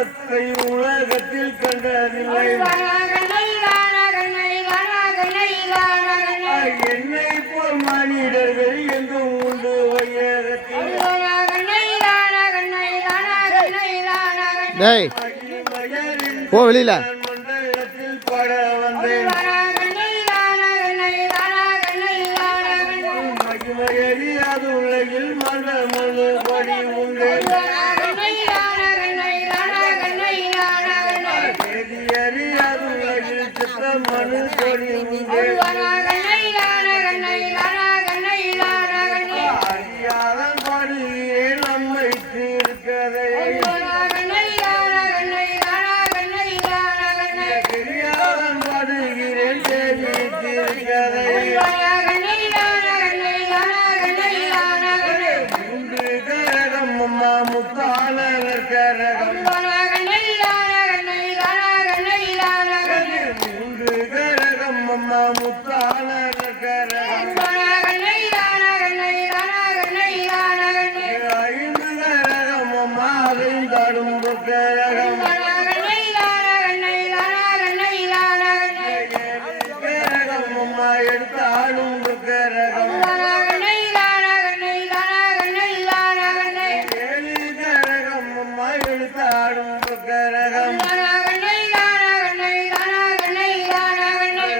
துன்பத்தை உலகத்தில் கண்டதில்லை. என்னை போல் மனிதர்கள் எங்கும் உண்டு வையகத்தில். போ வெளியில மண்டலத்தில் பட வந்தேன். மகிமையறியாது உலகில் மண்டமது படி உண்டு. அறியாது உலகில் சித்த மனு கொடி உண்டு. அறியாத பாடுகிறேன் நம்மை தீர்க்கதை. தெரியாத பாடுகிறேன் தேவி தீர்க்கதை. மூன்று கரகம் அம்மா முத்தாளர் கரகம். மூன்று கரகம் அம்மா முத்தாளர் கரகம். ஐந்து கரகம் அம்மா அதைந்தாடும் கரகம். கரகம் அம்மா எடுத்தாடும் கரகம். ஏழு கரகம் அம்மா எடுத்தாடும் கரகம்.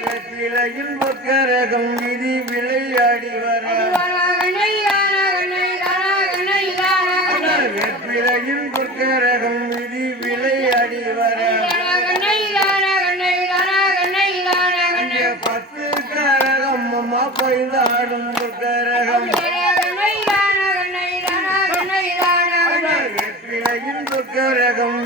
வெற்றிலையில் கரகம் விதி விளையாடி வர. வெற்றிலையில் கரகம் விதி விளையாடி வர. பத்து கரகம் அம்மா பைந்தாடும் கரகம். வெற்றிலையில் கரகம்